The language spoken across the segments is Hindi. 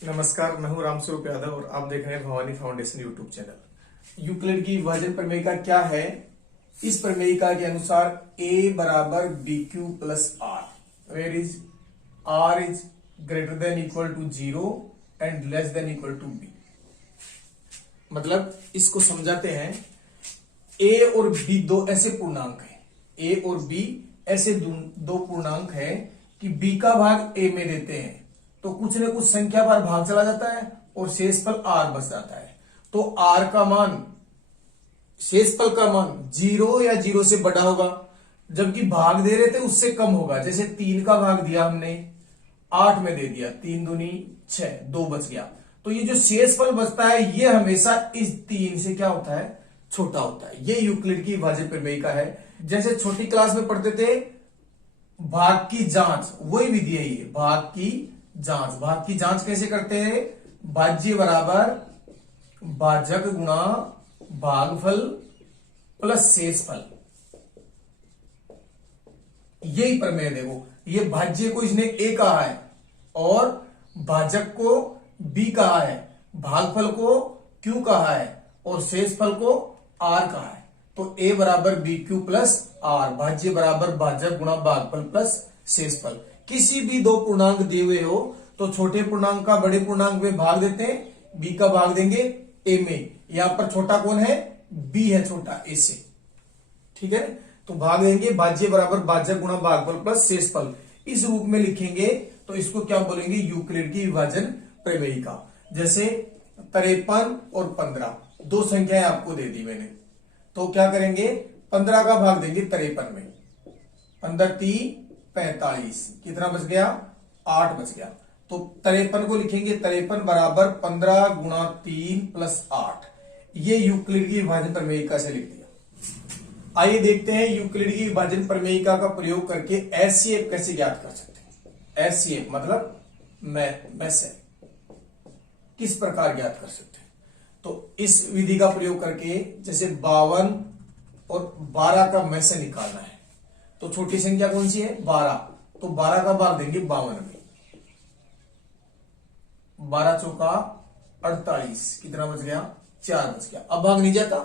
नमस्कार, मैं हूं रामस्वरूप यादव और आप देख रहे हैं Bhavani foundation YouTube channel. Euclid की विभाजन प्रमेयिका क्या है? इस प्रमेयिका के अनुसार a बराबर B Q plus R, where is R is greater than equal to 0 and less than equal to B. मतलब इसको समझाते हैं। a और b दो ऐसे पूर्णांक हैं, a और b ऐसे दो पूर्णांक है कि b का भाग a में देते हैं तो कुछ न कुछ संख्या पर भाग चला जाता है और शेषफल r बच जाता है। तो r का मान, शेषफल का मान 0 या 0 से बड़ा होगा, जबकि भाग दे रहे थे उससे कम होगा। जैसे 3 का भाग दिया हमने 8 में दे दिया, 3 दूनी 6, 2 बच गया। तो ये जो शेषफल बचता है ये हमेशा इस 3 से क्या होता है? छोटा होता है। ये यूक्लिड की विभाजन प्रमेयिका है। जैसे छोटी क्लास में पढ़ते थे भाग की जांच, वही विधि है ये, भाग की जांच। भाग की जांच कैसे करते हैं? भाज्य बराबर भाजक गुणा भागफल प्लस शेषफल। यही प्रमेय देखो, ये भाज्य को इसने a कहा है और भाजक को b कहा है, भागफल को q कहा है और शेषफल को r कहा है। तो a बराबर बी क्यू प्लस आर, भाज्य बराबर भाजक गुणा भागफल प्लस शेषफल। किसी भी दो पूर्णांक दिए हुए हो तो छोटे पूर्णांक का बड़े पूर्णांक में भाग देते हैं, b का भाग देंगे a में। यहां पर छोटा कौन है? b है, छोटा a से। ठीक है, तो भाग देंगे भाज्य बराबर भाजक गुणा भागफल प्लस शेषफल। इस रूप में लिखेंगे तो इसको क्या बोलेंगे? यूक्लिड की विभाजन प्रमेयिका। जैसे 53 और 15 दो संख्याएं आपको दे दी मैंने, तो क्या करेंगे? 15 का भाग देंगे 53 में, 15 3 45, कितना बच गया? 8 बच गया। तो 53 को लिखेंगे 53 बराबर 15 गुणा 3 प्लस 8। ये यूक्लिड की विभाजन प्रमेयिका से लिख दिया। आइए देखते हैं यूक्लिड की विभाजन प्रमेयिका का प्रयोग करके एचसीएफ कैसे ज्ञात कर सकते हैं। एचसीएफ मतलब मैसे किस प्रकार ज्ञात कर सकते हैं? तो इस विधि का प्रयोग करके जैसे 52 और 12 का मैसे निकालना है तो छोटी संख्या कौन सी है? 12। तो 12 का भाग देंगे 52 में, 12 चौका 48, कितना बच गया? 4 बच गया। अब भाग नहीं जाता,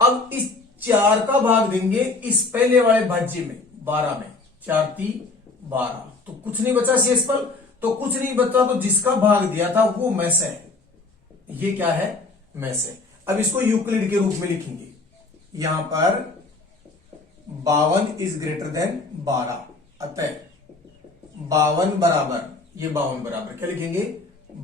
अब इस 4 का भाग देंगे इस पहले वाले भाज्य में 12 में, 4 3 12, तो कुछ नहीं बचा शेषफल। तो कुछ नहीं बचा तो जिसका भाग दिया था वो मैस है। ये क्या है? मैस है। अब इसको यूक्लिड के रूप में लिखेंगे। यहां पर 52 इज ग्रेटर देन 12, अतः 52 बराबर, ये 52 बराबर क्या लिखेंगे?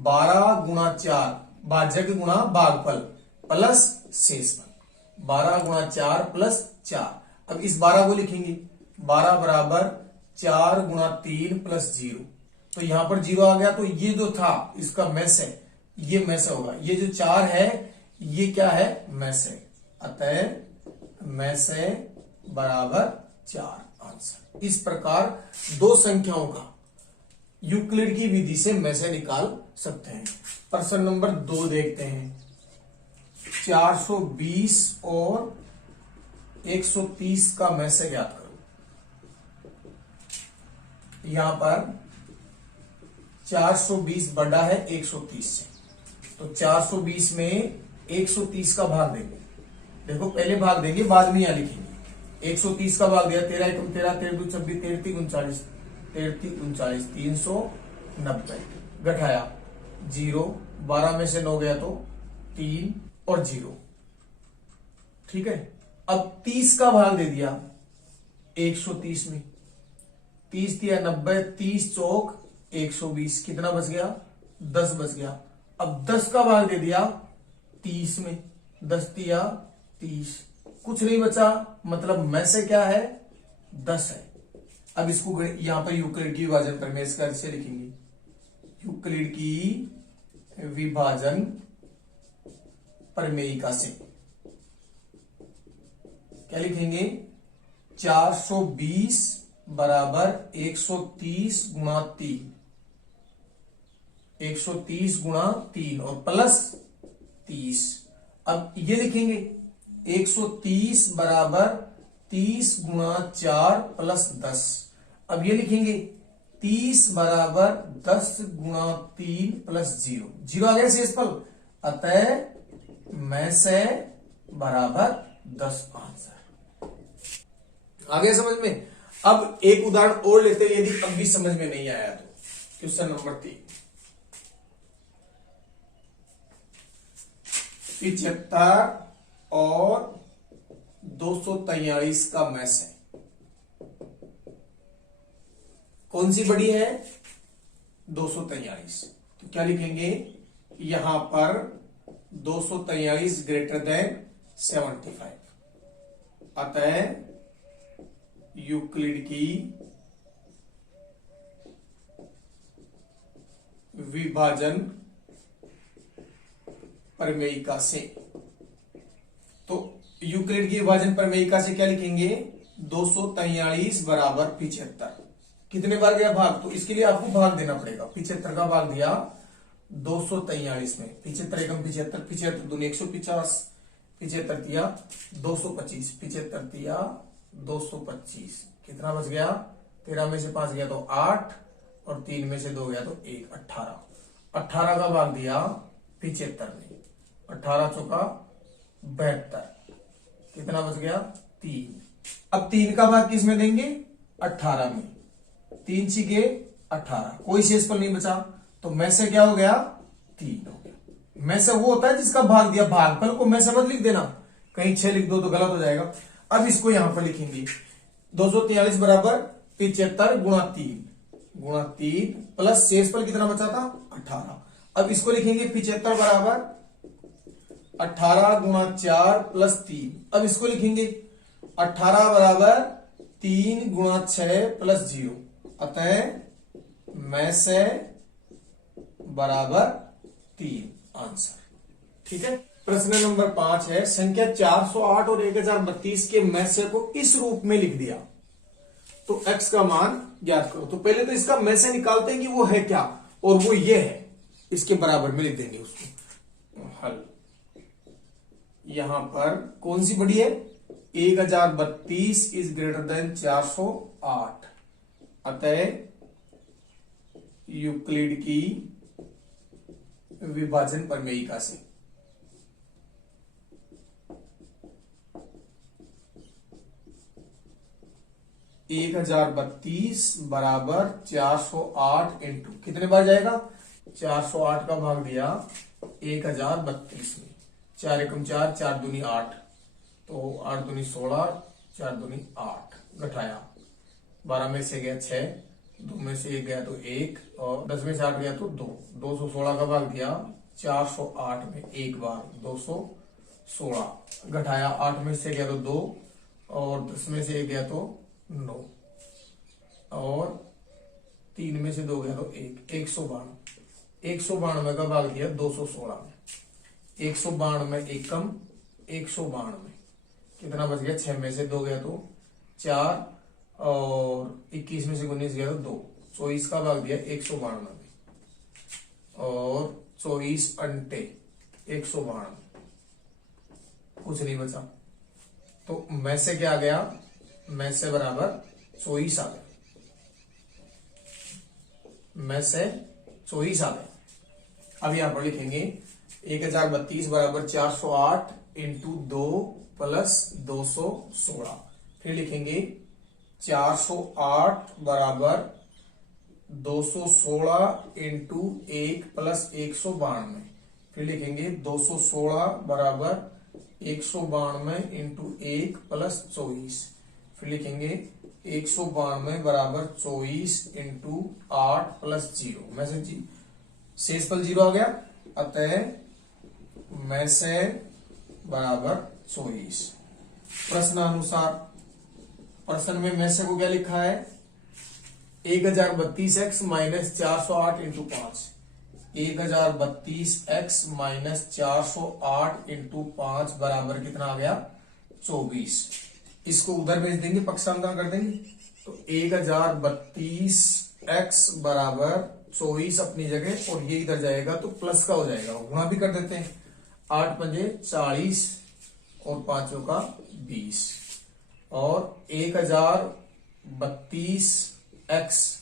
12 गुणा 4 भाजक गुणा भागफल प्लस शेषफल। 12 गुणा 4 प्लस 4। अब इस 12 को लिखेंगे 12 बराबर 4 गुणा 3 प्लस 0। तो यहां पर 0 आ गया, तो ये जो था इसका मैस है, ये मैस होगा। ये जो 4 है ये क्या है? मैस है। अतः मैस है बराबर 4 आंसर। इस प्रकार दो संख्याओं का यूक्लिड की विधि से मैसे निकाल सकते हैं। प्रश्न नंबर 2 देखते हैं। 420 और 130 का मैसे ज्ञात करो। यहां पर 420 बड़ा है 130 से, तो 420 में 130 का भाग देंगे। देखो पहले भाग देंगे बाद में यहां लिखेंगे। 130 का भाग दिया 13 एकम 13, 13 दो 26, 13 39, 13 39, 390 घटाया 0, 12 में से 9 गया तो 3 और 0। ठीक है, अब 30 का भाग दे दिया 130 में, 30 दिया 90, 30 चौक 120, कितना बच गया? 10 बच गया। अब 10 का भाग दे दिया 30 में, 10 दिया 30, कुछ नहीं बचा, मतलब में से क्या है? 10 है। अब इसको यहां पर यूक्लिड की विभाजन प्रमेय से लिखेंगे। यूक्लिड की विभाजन प्रमेयिका से क्या लिखेंगे? 420 बराबर 130 गुणा 3, 130 गुणा 3 और प्लस 30। अब ये लिखेंगे 130 बराबर 30 गुणा 4 प्लस 10। अब ये लिखेंगे 30 बराबर 10 गुणा 3 प्लस 0, 0 आ गया शेषफल, अतः में से बराबर 10 आंसर। आ गया समझ में। अब एक उदाहरण और लेते हैं, यदि अब भी समझ में नहीं आया तो। क्वेश्चन नंबर 3, 75 और 243 का में से कौन सी बड़ी है? 243। तो क्या लिखेंगे यहां पर? 243 ग्रेटर देन 75, अतः यूक्लिड की विभाजन प्रमेयिका से, तो यूक्लिड की विभाजन प्रमेयिका से क्या लिखेंगे? 243 बराबर 75। कितने बार गया भाग? तो इसके लिए आपको भाग देना पड़ेगा। 75 का भाग दिया 243 में, 75 एकम 75, 75 दूनी 150, 75 दिया 225, 75 दिया 225, कितना बच गया? 13 में से 5 गया तो 8 और 3 में से 2 गया तो 1, 18। 18 का भाग दिया 75 में, 18 चौका 72, कितना बच गया? 3। अब 3 का भाग किस में देंगे? 18 में, 3 छिके 18, कोई शेषफल नहीं बचा, तो में से क्या हो गया? 3 हो गया। में से वो होता है जिसका भाग दिया, भागफल को में से मत लिख देना, कहीं 6 लिख दो तो गलत हो जाएगा। अब इसको यहां पर लिखेंगे 243 बराबर 75 गुणा 3 प्लस शेषफल कितना बचा था? 18। अब इसको लिखेंगे 75 बराबर 18 गुणा 4 प्लस 3। अब इसको लिखेंगे 18 बराबर 3 गुणा 6 प्लस 0, अतः में से बराबर 3 आंसर। ठीक है। प्रश्न नंबर 5 है, संख्या 408 और 1032 के में से को इस रूप में लिख दिया, तो x का मान ज्ञात करो। तो पहले तो इसका में से निकालते हैं कि वो है क्या, और वो ये है, इसके बराबर में लिख देंगे उसको। हल यहां पर कौन सी बड़ी है? 1032 इज ग्रेटर देन 408, अतः यूक्लिड की विभाजन प्रमेयिका से 1032 बराबर 408 इंटू कितने बार जाएगा? 408 का भाग दिया 1032 में, 4 एकम 4, 4 दूनी 8, तो 8 दूनी 16, 4 दूनी 8, घटाया 12 में से गया 6, 2 में से 1 गया तो 1, और 10 में से 8 गया तो 2, 216 का भाग दिया 408 में, एक बार 216, घटाया 8 में से गया तो 2, और 10 में से 1 गया तो 9, और 3 में से 2 गया तो 1, 192, 192 का भाग दिया 216 में, 192 में एकम 192, कितना बच गया? 6 में से 2 गया तो 4, और 21 में से 19 गया तो 2, 24 का भाग दिया 192 में, और 24 अंटे 192, कुछ नहीं बचा, तो में से क्या आ गया? में से बराबर 24 आ गया, में से 24 आ गया। अब यहां पर लिखेंगे 1032 बराबर 408 इंटू 2 प्लस 216, फिर लिखेंगे 408 बराबर 216 इंटू 1 प्लस 192, फिर लिखेंगे 216 बराबर 192 इंटू 1 प्लस 24, फिर लिखेंगे 192 बराबर 24 इंटू 8 प्लस 0, में से शेषफल 0 आ गया, अतः में से बराबर 24। प्रश्नानुसार प्रश्न में से को क्या लिखा है? 1032x minus 408 into 5, 1032x minus 408 into 5 बराबर कितना आ गया? 24। इसको उधर भेज देंगे, पक्षांतर कर देंगे, तो 1032x बराबर 24 अपनी जगह, और ये इधर जाएगा तो प्लस का हो जाएगा, गुणा भी कर देते हैं, 8 पंजे 40 और 5 का 20, और 1032x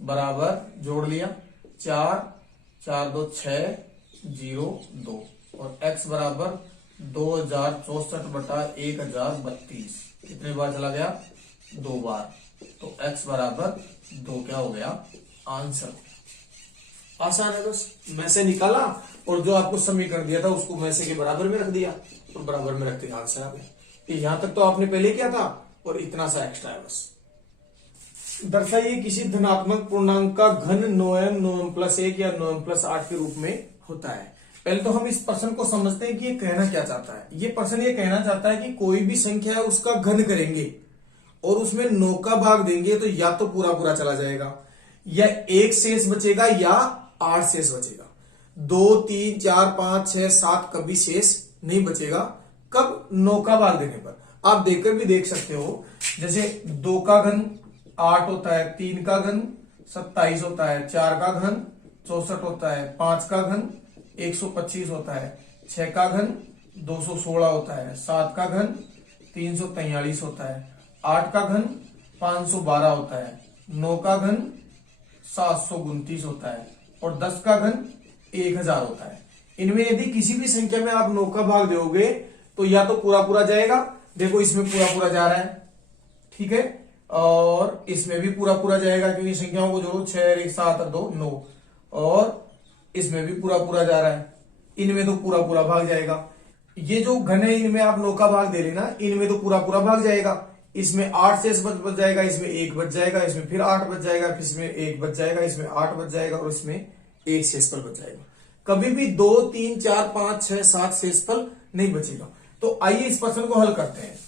बराबर जोड़ लिया 4, 4 2 6 0 2 और x बराबर 2064/1032 कितने बार चला गया? 2 बार। तो x बराबर 2 क्या हो गया? आंसर। आसान है, बस में से निकाला और जो आपको समीकरण दिया था उसको में से के बराबर में रख दिया और बराबर में रखते आंसर आ गया। यहां तक तो आपने पहले किया था और इतना सा एक्स्ट्रा है बस। दर्शाइए किसी धनात्मक पूर्णांक का घन 9m 9m+1 या 9m+8 के रूप में होता है। पहले तो हम इस प्रश्न को समझते हैं कि ये कहना क्या चाहता है। ये प्रश्न ये कहना चाहता है कि कोई भी संख्या है उसका घन करेंगे और उसमें 9 का भाग देंगे तो या तो पूरा पूरा चला जाएगा या 1 शेष बचेगा या 8 शेष बचेगा। 2 3 4 5 6 7 कभी शेष नहीं बचेगा। कब? 9 का भाग देने पर। आप देखकर भी देख सकते हो, जैसे 2 का घन 8 होता है, 3 का घन 27 होता है, 4 का घन 64 होता है, 5 का घन 125 होता है, 6 का घन 216 होता है, 7 का घन 343 होता है, 8 का घन 512 होता है, 9 का घन 729 होता है और 10 का घन 1000 होता है। इनमें यदि किसी भी संख्या में आप 9 का भाग दोगे तो या तो पूरा पूरा जाएगा, देखो इसमें पूरा पूरा जा रहा है, ठीक है, और इसमें भी पूरा पूरा जाएगा क्योंकि संख्याओं को जोड़ो 6 1 7 और 2 9, और इसमें भी पूरा पूरा जा रहा है। इनमें तो पूरा पूरा भाग जाएगा। ये जो घन है इनमें आप 9 का भाग दे लेना, इनमें तो पूरा पूरा भाग जाएगा। इसमें 8 शेष बच जाएगा, इसमें 1 बच जाएगा, इसमें फिर 8 बच जाएगा, फिर इसमें 1 बच जाएगा, इसमें 8 बच जाएगा और इसमें 1 शेषफल बच जाएगा। कभी भी 2 3 4 5 6 7 शेषफल नहीं बचेगा। तो आइए इस प्रश्न को हल करते हैं।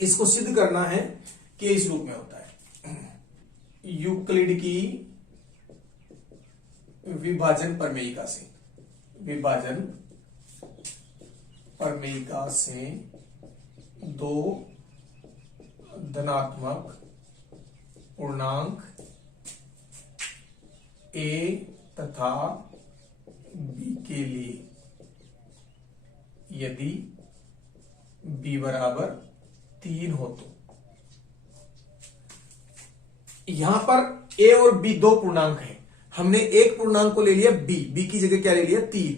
इसको सिद्ध करना है कि इस रूप में होता है। यूक्लिड की विभाजन प्रमेयिका से, विभाजन प्रमेयिका से 2 धनात्मक पूर्णांक a तथा b के लिए यदि b बराबर 3 हो तो, यहां पर a और b 2 पूर्णांक है। हमने एक पूर्णांक को ले लिया b की जगह क्या ले लिया? 3,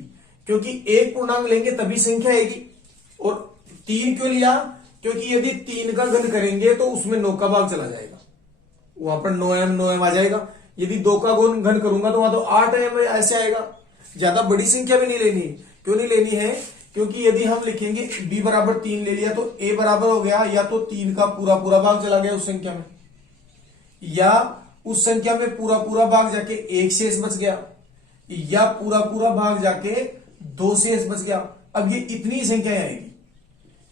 क्योंकि एक पूर्णांक लेंगे तभी संख्या आएगी। और 3 क्यों लिया? क्योंकि यदि 3 का घन करेंगे तो उसमें 9 का भाग चला जाएगा, वहां पर 9m आ जाएगा। यदि 2 का घन करूंगा तो वहां तो 8m ऐसे आएगा। ज्यादा बड़ी संख्या भी नहीं लेनी। क्यों नहीं लेनी है? क्योंकि यदि हम लिखेंगे b बराबर 3 ले लिया तो a बराबर हो गया या तो 3 का पूरा पूरा भाग चला गया उस संख्या में, या उस संख्या में पूरा पूरा भाग जाके 1 शेष बच गया, या पूरा पूरा भाग जाके 2 शेष बच गया। अब ये इतनी संख्याएं आएगी।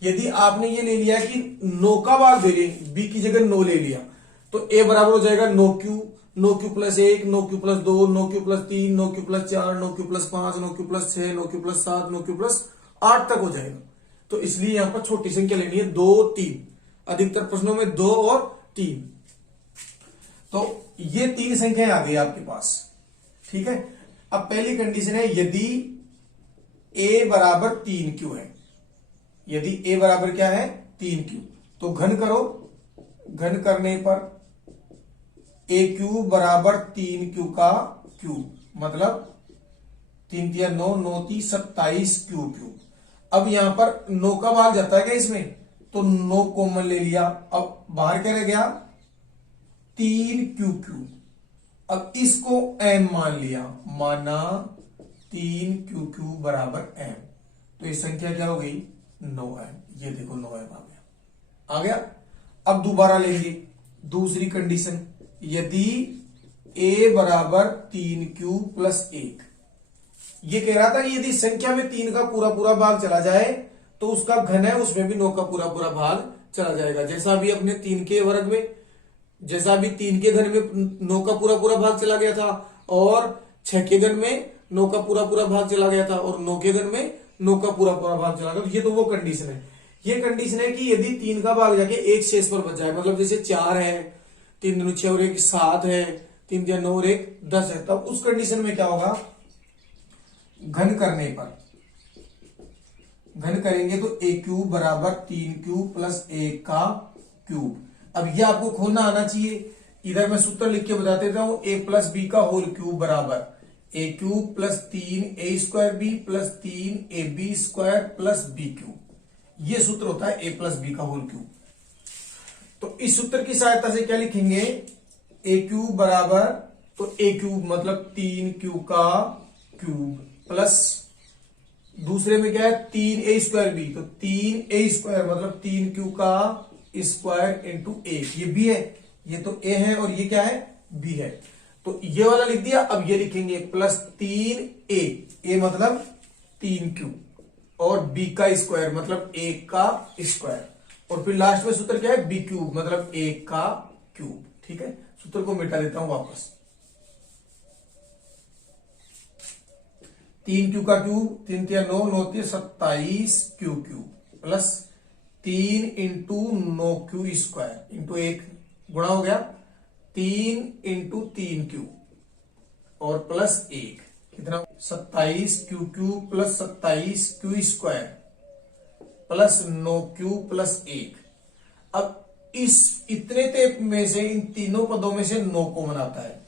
यदि आपने ये ले लिया कि 9 का भाग दे रहे, b की जगह 9 ले लिया, तो a बराबर हो जाएगा 9q, 9q + 1, 9q + 2, 9q + 3, 9q + 4, 9q + 5, 9q + 6, 9q + 7, 9q + 8 तक हो जाएगा। तो इसलिए यहां पर छोटी संख्या लेनी है 2 3। अधिकतर प्रश्नों में 2 और 3। तो ये 3 संख्याएं आ गई आपके पास, ठीक है। अब पहली कंडीशन है यदि a बराबर 3q है, यदि a बराबर क्या है? 3q, तो घन करो। घन करने पर aq बराबर 3q का क्यूब, मतलब 3 3 9, 9 3 27 क्यूब। अब यहां पर 9 का भाग जाता है क्या इसमें? तो 9 कॉमन ले लिया। अब बाहर क्या रह गया? 3q। अब इसको m मान लिया, माना 3q बराबर m, तो ये संख्या क्या हो गई? 9m। ये देखो 9m आ गया। अब दोबारा लेंगे दूसरी कंडीशन, यदि a बराबर 3q + 1। ये कह रहा था कि यदि संख्या में 3 का पूरा पूरा भाग चला जाए तो उसका घन है उसमें भी 9 का पूरा पूरा भाग चला जाएगा। जैसा भी अपने 3 के वर्ग में, जैसा भी 3 के घन में 9 का पूरा पूरा भाग चला गया था, और 6 के घन में 9 का पूरा पूरा भाग चला गया था, और 9 के घन में 9 का पूरा पूरा भाग चला गया। ये तो वो कंडीशन है। ये कंडीशन है कि यदि 3 का भाग जाके 1 शेष पर बच जाए, मतलब जैसे 4 है, 3 दूनी 6 और 1 7 है, 3 3 9 और 1 10 है, तब उस कंडीशन में क्या होगा? घन करने पर, घन करेंगे तो aq बराबर 3q + 1 का क्यूब। अब ये आपको खोलना आना चाहिए। इधर मैं सूत्र लिख के बता देता हूं, a प्लस बी का होल क्यूब बराबर A cube plus 3a² B plus 3ab² plus B cube. ये सूत्र होता है a प्लस बी का होल क्यूब। तो इस सूत्र की सहायता से क्या लिखेंगे, ए क्यूब बराबर, तो ए क्यूब मतलब 3q का क्यूब प्लस दूसरे में क्या है 3a² बी, तो 3a² मतलब 3q का स्क्वायर इंटू 1, ये b है, ये तो a है और ये क्या है b है, तो ये वाला लिख दिया। अब ये लिखेंगे प्लस 3a, a मतलब 3q और b का स्क्वायर मतलब 1 का स्क्वायर, और फिर लास्ट में सूत्र क्या है b क्यूब मतलब 1 का क्यूब। ठीक है, सूत्र को मिटा देता हूं वापस। 3q का cube, 3 3 9 9 3 27 Q cube plus 3 into 9q² into 1 गुणा हो गया 3 इंटू 3q और प्लस 1 कितना 27 Q cube plus 27 q² plus 9q plus 1। अब इस इतने टेप में से इन तीनों पदों में से 9 कॉमन आता है,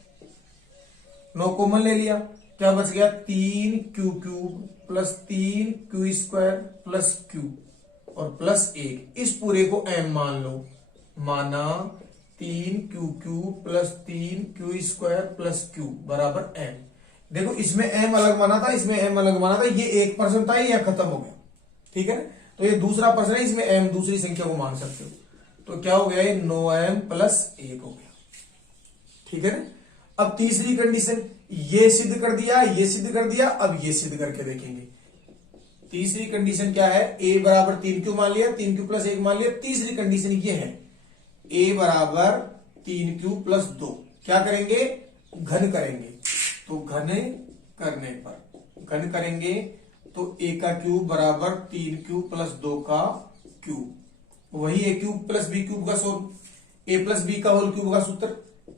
9 कॉमन ले लिया, क्या बच गया 3q cube plus 3q² plus q और प्लस 1। इस पूरे को m मान लो, माना 3q cube plus 3q² plus q बराबर m। देखो इसमें m अलग माना था, इसमें m अलग माना था, ये 1% था, ये खत्म हो गया। ठीक है, तो ये दूसरा पर्सन है, इसमें m दूसरी संख्या को मान सकते हो, तो क्या हो गया ये 9m प्लस 1 हो गया। ठीक है ना। अब तीसरी कंडीशन, ये सिद्ध कर दिया, ये सिद्ध कर दिया, अब ये सिद्ध करके देखेंगे। तीसरी कंडीशन क्या है, a बराबर 3q मान लिया, 3q प्लस 1 मान लिया। तीसरी कंडीशन ये है a बराबर 3q प्लस 2, क्या करेंगे घन करेंगे, तो घन करने पर घन करेंगे तो a का क्यूब बराबर 3q प्लस 2 का क्यूब, वही a cube plus b cube का सोल a प्लस b का होल क्यूब का सूत्र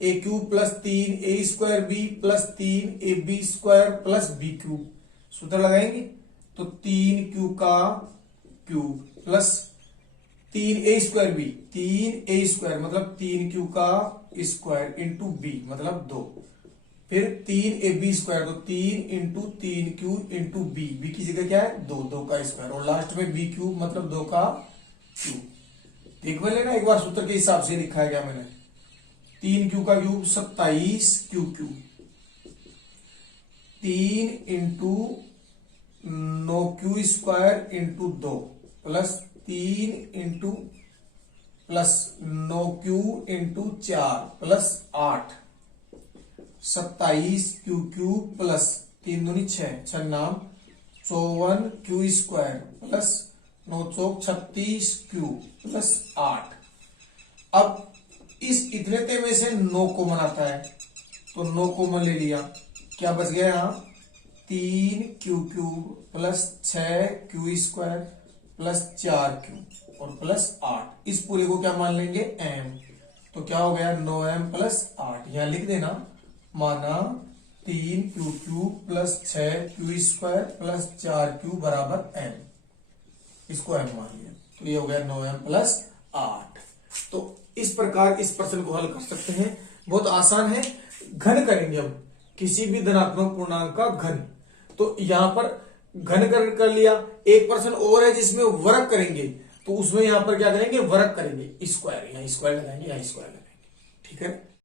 a cube plus 3a² b plus 3ab² plus b cube. सूत्र लगाएंगे तो 3q का cube plus 3a² b, 3a² मतलब 3q का स्क्वायर इंटू b मतलब 2, फिर 3ab², तो 3 into 3q into b, b की जगह क्या है 2, 2 का स्क्वायर, और लास्ट में b क्यूब मतलब 2 का क्यूब। देख में लेना एक बार सूत्र के हिसाब से लिखा है क्या मैंने, 3q का cube 27q cube, 3 into 9q² into 2 plus 3 into plus 9q into 4 plus 8, 27q cube plus 3 दूनी 6, 6 नाम 54q² प्लस 9 चौक 36q प्लस 8। अब इस इतने में से 9 कॉमन आता है, तो 9 कॉमन ले लिया, क्या बच गया यहां 3q cube plus 6q² plus 4q और प्लस 8। इस पूरे को क्या मान लेंगे m, तो क्या हो गया 9m प्लस 8। यहां लिख देना, माना 3q cube plus 6q² plus 4q बराबर m, इसको m मान लिया, तो ये हो गया 9m प्लस 8। तो इस प्रकार इस प्रश्न को हल कर सकते हैं, बहुत आसान है। घन करेंगे हम किसी भी धनात्मक पूर्णांक का घन, तो यहां पर घन कर लिया। एक प्रश्न और है जिसमें वर्ग करेंगे, तो उसमें यहां पर क्या करेंगे वर्ग करेंगे, स्क्वायर, यहां स्क्वायर लगाएंगे, यहां स्क्वायर लगाएंगे। ठीक है।